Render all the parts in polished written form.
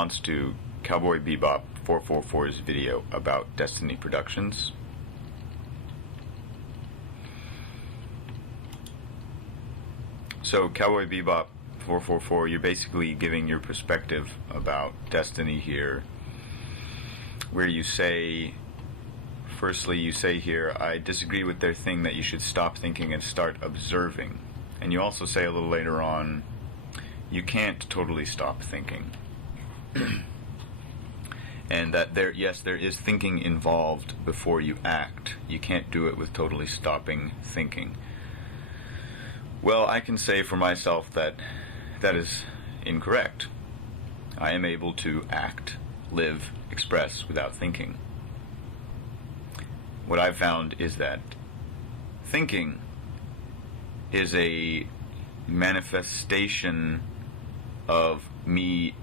response to Cowboy Bebop 444's video about Destiny Productions. So Cowboy Bebop 444, you're basically giving your perspective about Destiny here, where you say, firstly you say here, I disagree with their thing that you should stop thinking and start observing. And you also say a little later on, you can't totally stop thinking. And that there is thinking involved before you act. You can't do it with totally stopping thinking. Well, I can say for myself that that is incorrect. I am able to act, live, express without thinking. What I've found is that thinking is a manifestation of me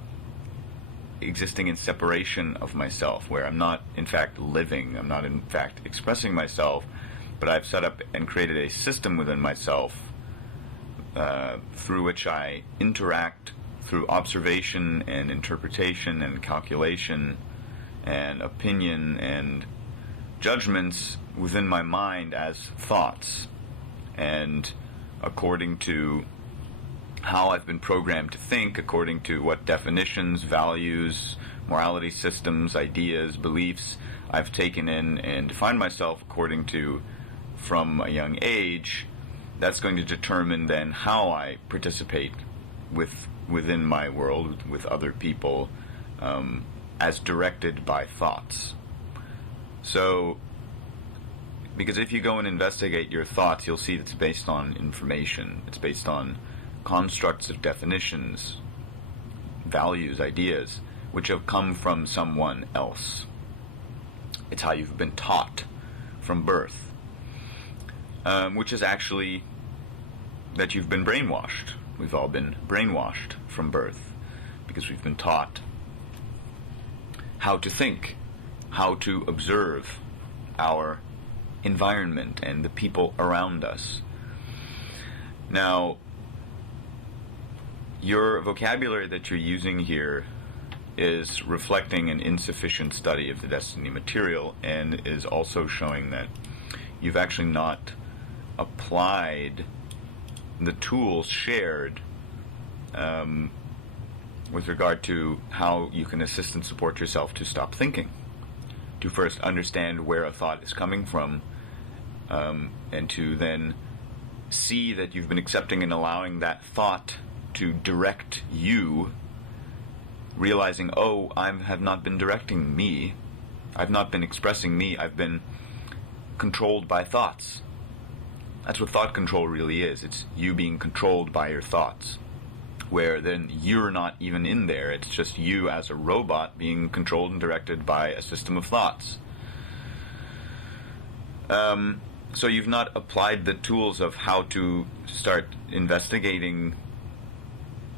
existing in separation of myself, where I'm not in fact living, I'm not in fact expressing myself, but I've set up and created a system within myself through which I interact through observation and interpretation and calculation and opinion and judgments within my mind as thoughts, and according to how I've been programmed to think, according to what definitions, values, morality systems, ideas, beliefs I've taken in and defined myself according to from a young age, that's going to determine then how I participate within my world, with other people, as directed by thoughts. So, because if you go and investigate your thoughts, you'll see it's based on information. It's based on constructs of definitions, values, ideas, which have come from someone else. It's how you've been taught from birth, which is actually that you've been brainwashed. We've all been brainwashed from birth because we've been taught how to think, how to observe our environment and the people around us. Now, your vocabulary that you're using here is reflecting an insufficient study of the Destiny material, and is also showing that you've actually not applied the tools shared with regard to how you can assist and support yourself to stop thinking, to first understand where a thought is coming from, and to then see that you've been accepting and allowing that thought to direct you, realizing, oh, I have not been directing me, I've not been expressing me, I've been controlled by thoughts. That's what thought control really is. It's you being controlled by your thoughts, where then you're not even in there. It's just you as a robot being controlled and directed by a system of thoughts. So you've not applied the tools of how to start investigating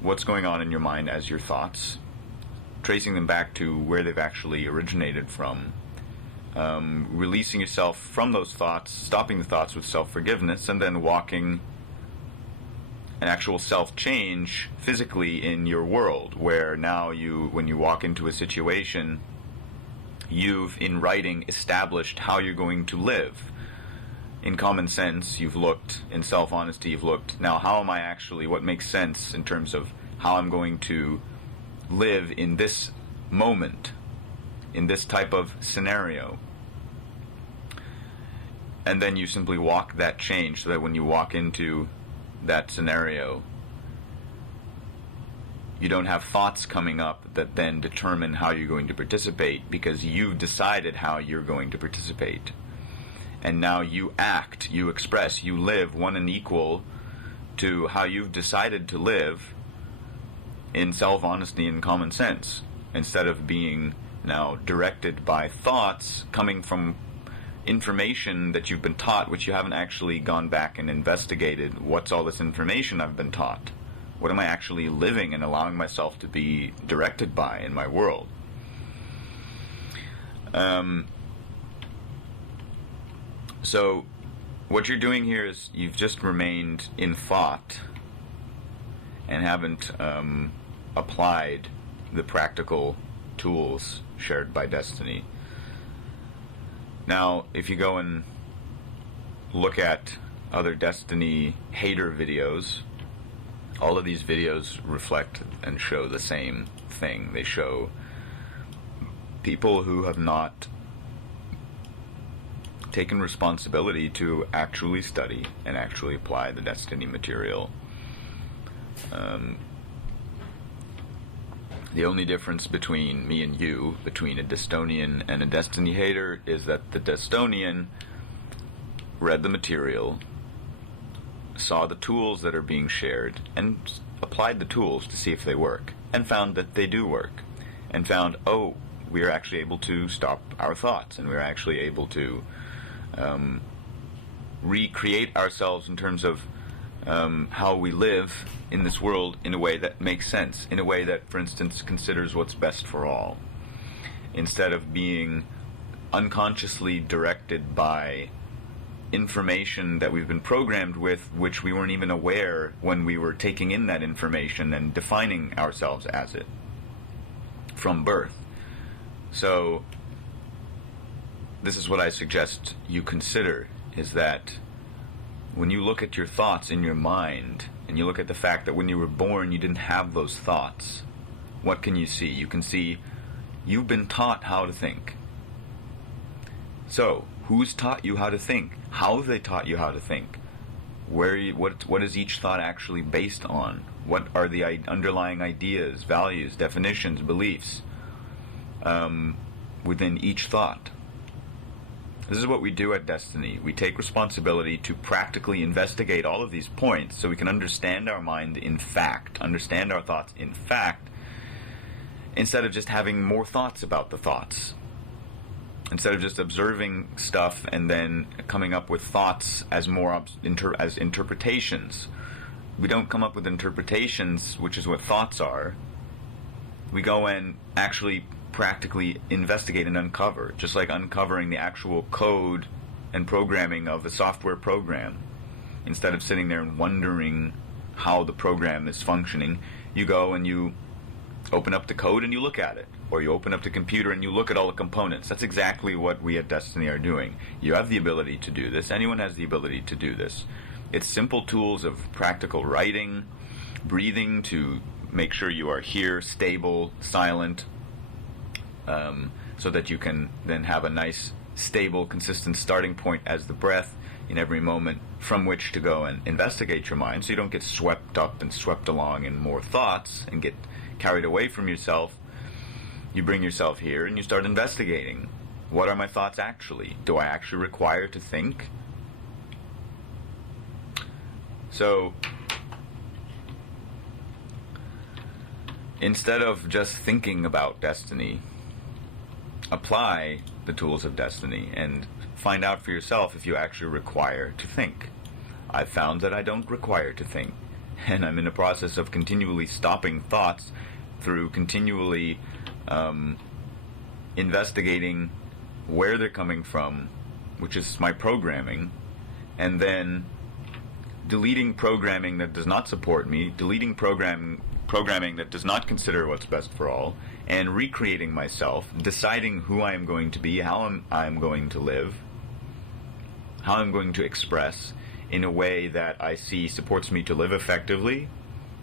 what's going on in your mind as your thoughts, tracing them back to where they've actually originated from, releasing yourself from those thoughts, stopping the thoughts with self-forgiveness, and then walking an actual self-change physically in your world, where now when you walk into a situation, you've, in writing, established how you're going to live. In common sense, you've looked, in self-honesty, you've looked, now how am I actually, what makes sense in terms of how I'm going to live in this moment, in this type of scenario. And then you simply walk that change so that when you walk into that scenario, you don't have thoughts coming up that then determine how you're going to participate, because you've decided how you're going to participate. And now you act, you express, you live one and equal to how you've decided to live in self-honesty and common sense, instead of being now directed by thoughts coming from information that you've been taught, which you haven't actually gone back and investigated. What's all this information I've been taught? What am I actually living and allowing myself to be directed by in my world? So what you're doing here is you've just remained in thought and haven't applied the practical tools shared by Destini. Now, if you go and look at other Destini hater videos, all of these videos reflect and show the same thing. They show people who have not taken responsibility to actually study and actually apply the Destini material. The only difference between me and you, between a Destonian and a Destini hater, is that the Destonian read the material, saw the tools that are being shared, and applied the tools to see if they work, and found that they do work, and found, oh, we are actually able to stop our thoughts, and we are actually able to recreate ourselves in terms of how we live in this world in a way that makes sense, in a way that, for instance, considers what's best for all, instead of being unconsciously directed by information that we've been programmed with, which we weren't even aware when we were taking in that information and defining ourselves as it from birth. So this is what I suggest you consider, is that when you look at your thoughts in your mind, and you look at the fact that when you were born you didn't have those thoughts, what can you see? You can see you've been taught how to think. So, who's taught you how to think? How have they taught you how to think? What is each thought actually based on? What are the underlying ideas, values, definitions, beliefs within each thought? This is what we do at Destini. We take responsibility to practically investigate all of these points so we can understand our mind in fact, understand our thoughts in fact, instead of just having more thoughts about the thoughts. Instead of just observing stuff and then coming up with thoughts as more as interpretations. We don't come up with interpretations, which is what thoughts are. We go and actually practically investigate and uncover, just like uncovering the actual code and programming of a software program. Instead of sitting there and wondering how the program is functioning, you go and you open up the code and you look at it. Or you open up the computer and you look at all the components. That's exactly what we at Destini are doing. You have the ability to do this. Anyone has the ability to do this. It's simple tools of practical writing, breathing to make sure you are here, stable, silent, so that you can then have a nice, stable, consistent starting point as the breath in every moment from which to go and investigate your mind, so you don't get swept up and swept along in more thoughts and get carried away from yourself. You bring yourself here and you start investigating. What are my thoughts actually? Do I actually require to think? So, instead of just thinking about Destini, apply the tools of Destini and find out for yourself if you actually require to think. I've found that I don't require to think, and I'm in the process of continually stopping thoughts through continually investigating where they're coming from, which is my programming, and then deleting programming that does not support me, deleting programming that does not consider what's best for all, and recreating myself, deciding who I am going to be, how I'm going to live, how I'm going to express in a way that I see supports me to live effectively,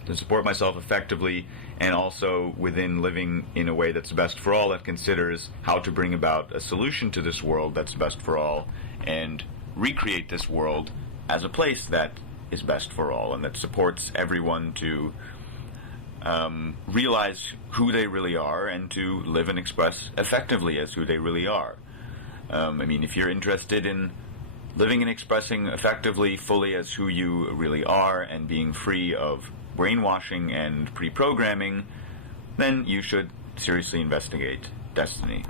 to support myself effectively, and also within living in a way that's best for all, that considers how to bring about a solution to this world that's best for all, and recreate this world as a place that is best for all, and that supports everyone to realize who they really are and to live and express effectively as who they really are. I mean, if you're interested in living and expressing effectively, fully as who you really are, and being free of brainwashing and pre-programming, then you should seriously investigate Destini.